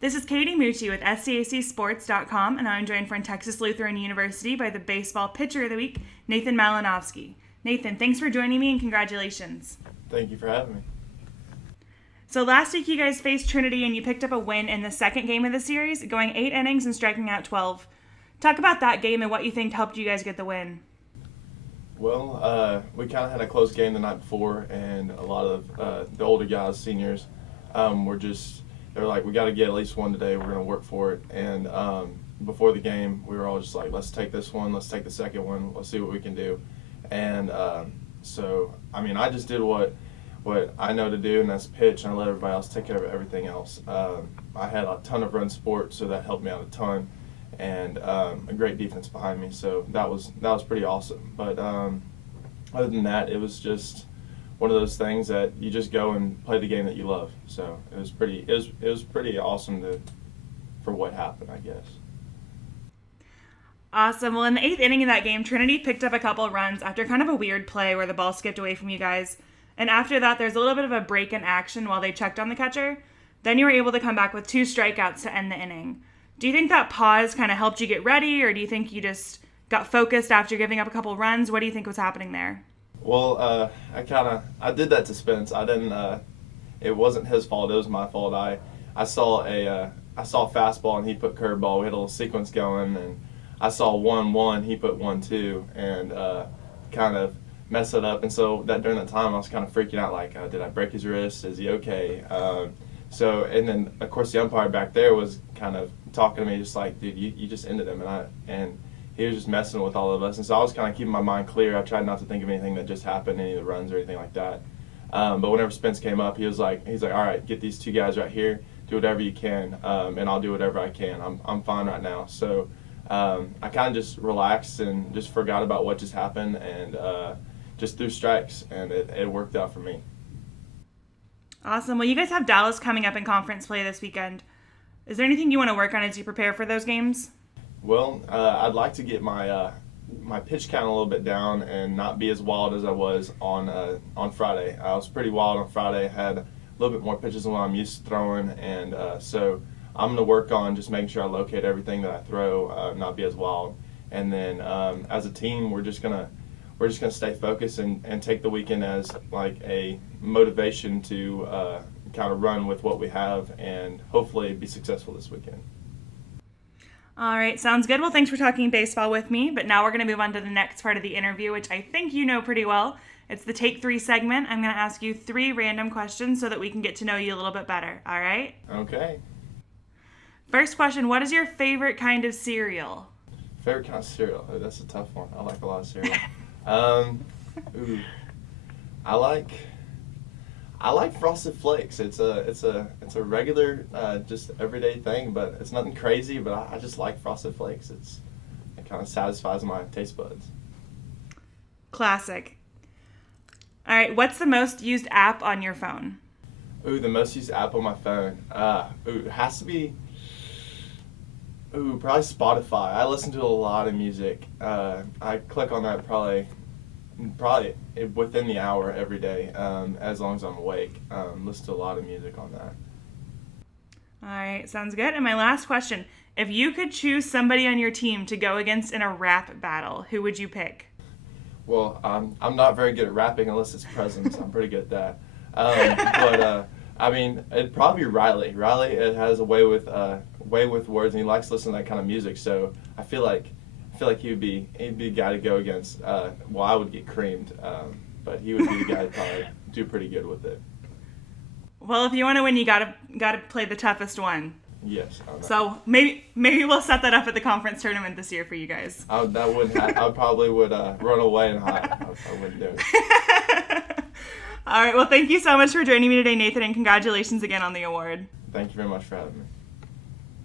This is Katie Mucci with SCACsports.com, and I'm joined from Texas Lutheran University by the Baseball Pitcher of the Week, Nathan Malinovsky. Nathan, thanks for joining me and congratulations. Thank you for having me. So last week you guys faced Trinity and you picked up a win in the second game of the series, going 8 innings and striking out 12. Talk about that game and what you think helped you guys get the win. Well, we kind of had a close game the night before, and a lot of the older guys, seniors, they were like, we got to get at least one today. We're going to work for it. And before the game, we were all just like, let's take this one. Let's take the second one. Let's see what we can do. And I just did what I know to do, and that's pitch, and I let everybody else take care of everything else. I had a ton of run support, so that helped me out a ton, and a great defense behind me. So that was pretty awesome. But other than that, it was just one of those things that you just go and play the game that you love. So it was pretty awesome for what happened, I guess. Awesome. Well, in the 8th inning of that game, Trinity picked up a couple of runs after kind of a weird play where the ball skipped away from you guys. And after that, there's a little bit of a break in action while they checked on the catcher. Then you were able to come back with 2 strikeouts to end the inning. Do you think that pause kind of helped you get ready, or do you think you just got focused after giving up a couple runs? What do you think was happening there? Well, I did that to Spence. I didn't. It wasn't his fault. It was my fault. I saw a fastball and he put curveball. We had a little sequence going, and I saw 1-1. He put 1-2, and kind of messed it up. And so during that time, I was kind of freaking out. Like, did I break his wrist? Is he okay? And then of course the umpire back there was kind of talking to me, just like, dude, you just ended him, and he was just messing with all of us. And so I was kind of keeping my mind clear. I tried not to think of anything that just happened, any of the runs or anything like that. But whenever Spence came up, he's like, all right, get these 2 guys right here, do whatever you can, and I'll do whatever I can. I'm fine right now. So I kind of just relaxed and just forgot about what just happened, and just threw strikes, and it worked out for me. Awesome. Well, you guys have Dallas coming up in conference play this weekend. Is there anything you want to work on as you prepare for those games? Well, I'd like to get my pitch count a little bit down and not be as wild as I was on Friday. I was pretty wild on Friday. I had a little bit more pitches than what I'm used to throwing, and so I'm going to work on just making sure I locate everything that I throw, not be as wild. And then as a team, we're just gonna stay focused and take the weekend as like a motivation to kind of run with what we have and hopefully be successful this weekend. All right, sounds good. Well, thanks for talking baseball with me, but now we're going to move on to the next part of the interview, which I think you know pretty well. It's the Take 3 segment. I'm going to ask you 3 random questions so that we can get to know you a little bit better, all right? Okay. First question, what is your favorite kind of cereal? Favorite kind of cereal? Oh, that's a tough one. I like a lot of cereal. I like Frosted Flakes. It's a regular, just everyday thing, but it's nothing crazy. But I just like Frosted Flakes. It kind of satisfies my taste buds. Classic. All right, what's the most used app on your phone? The most used app on my phone. It has to be. Probably Spotify. I listen to a lot of music. I click on that probably within the hour every day, as long as I'm awake. Listen to a lot of music on that. All right, sounds good. And my last question, if you could choose somebody on your team to go against in a rap battle, who would you pick? Well, I'm not very good at rapping unless it's Presents. I'm pretty good at that. It'd probably be Riley. Riley has a way with words, and he likes listening to that kind of music. So I feel like he'd be a guy to go against. I would get creamed, but he would be the guy to probably do pretty good with it. Well, if you want to win, you gotta play the toughest one. Yes. So maybe we'll set that up at the conference tournament this year for you guys. I probably would run away and hide. I wouldn't do it. All right. Well, thank you so much for joining me today, Nathan, and congratulations again on the award. Thank you very much for having me.